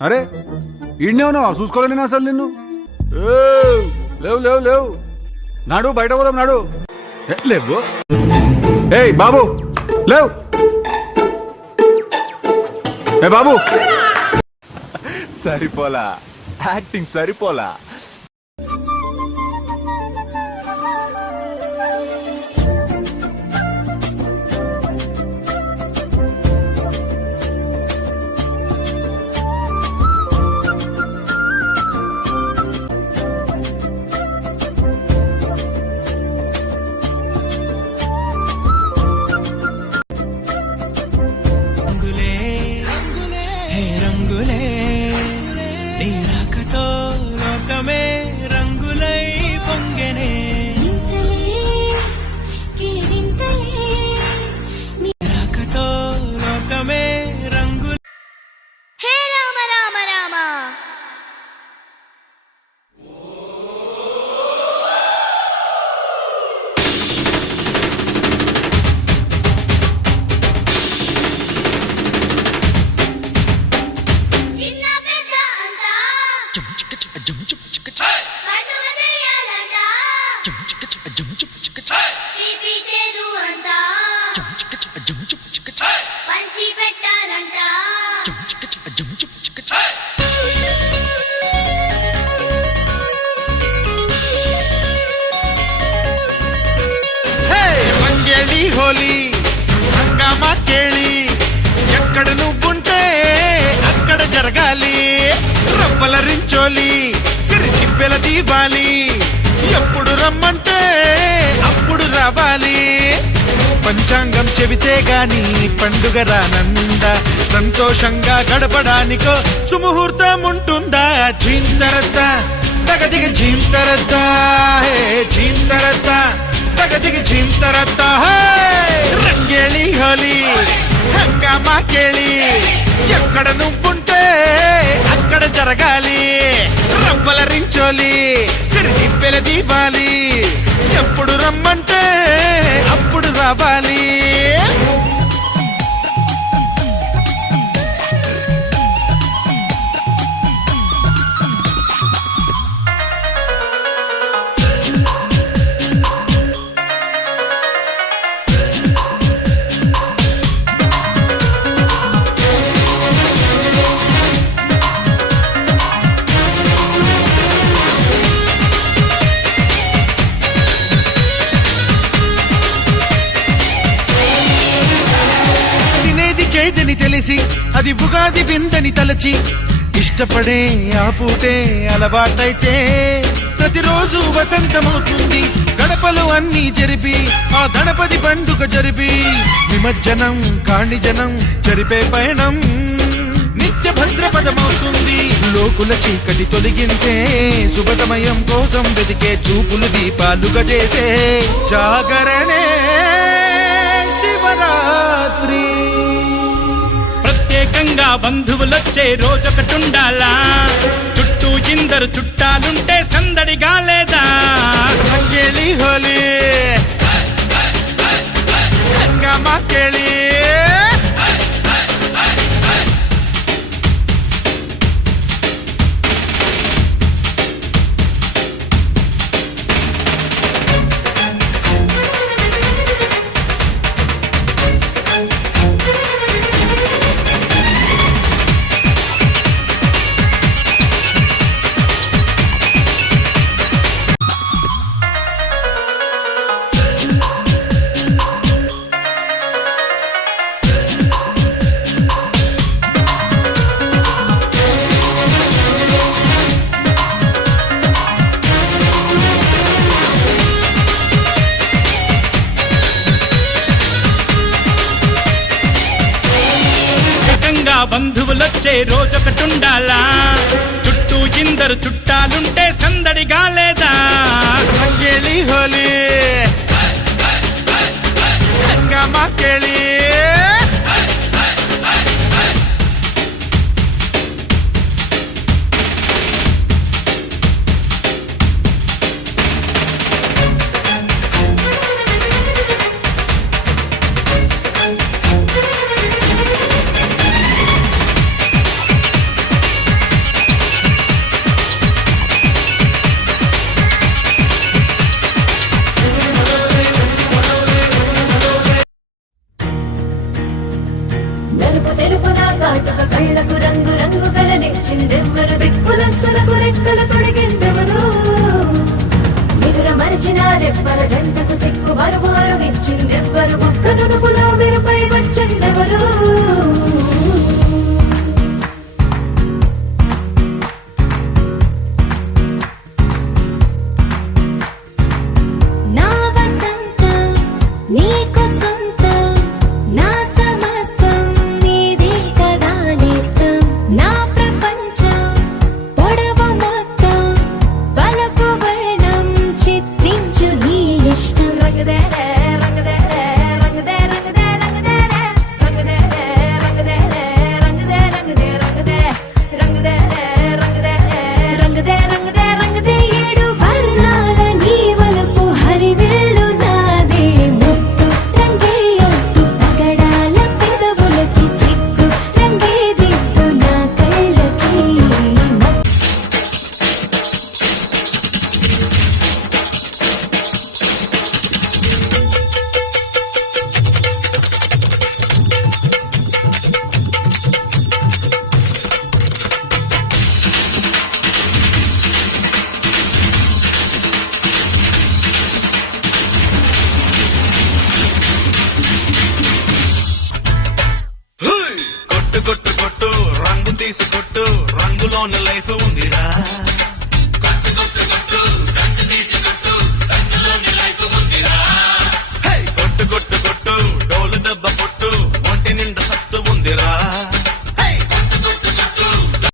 అరే ఈడనే ఉన్నావా? చూసుకోలే నేను అసలు నిన్ను. లేవు లేవు లేవు, నాడు బయట పోదాం నాడు. లేవు. ఏయ్ బాబు లేవు. ఏ బాబు సరిపోలా, యాక్టింగ్ సరిపోలా. హోలీ హంగామా కేళి, ఎక్కడ నువ్వుంటే అక్కడ జరగాలి. రవ్వల రించోలి, సిరి తిప్పెల దీవాలి. ఎప్పుడు రమ్మంటే అప్పుడు రావాలి. పంచాంగం చెబితే గాని పండుగ రానందా, సంతోషంగా గడపడానికో సుముహూర్తం ఉంటుందా. ఝీంతరద్దా తగదిగ ఝీంతరద్దా, హే ఝీంతరద్దా తగదిగ ఝీంతరద్దా. రంగేళి హోలీ హంగామా కేళి, ఎక్కడ నువ్వుంటే అక్కడ జరగాలి. రవ్వల రించోలి, సిరి తిప్పెల దీవాలి. ఎప్పుడు రమ్మంటే అప్పుడు రావాలి. తెలిసి అది ఉగాది విందని తలచి ఇష్టపడే ఆ పూటే అలవాటైతే ప్రతిరోజు వసంతమవుతుంది. గడపలు అన్నీ జరిపి ఆ గణపతి పండుగ జరిపి నిమజ్జనం కాణిజనం జరిపే పయనం నిత్య భద్రపదమవుతుంది. లోకుల చీకటి తొలగించే శుభ సమయం కోసం వెతికే చూపులు దీపాలుగా చేసే జాగరణే శివరాత్రి. ప్రత్యేకంగా బంధువులొచ్చే రోజొకటుండాలా, చుట్టూ ఇందరు చుట్టాలుంటే సందడిగా లేదా. రంగేళి హోలీ హంగామా కేళి, బంధువులొచ్చే రోజొకటుండాలా, చుట్టూ ఇందరు చుట్టాలుంటే సందడిగా లేదా. రంగేళి హోలీ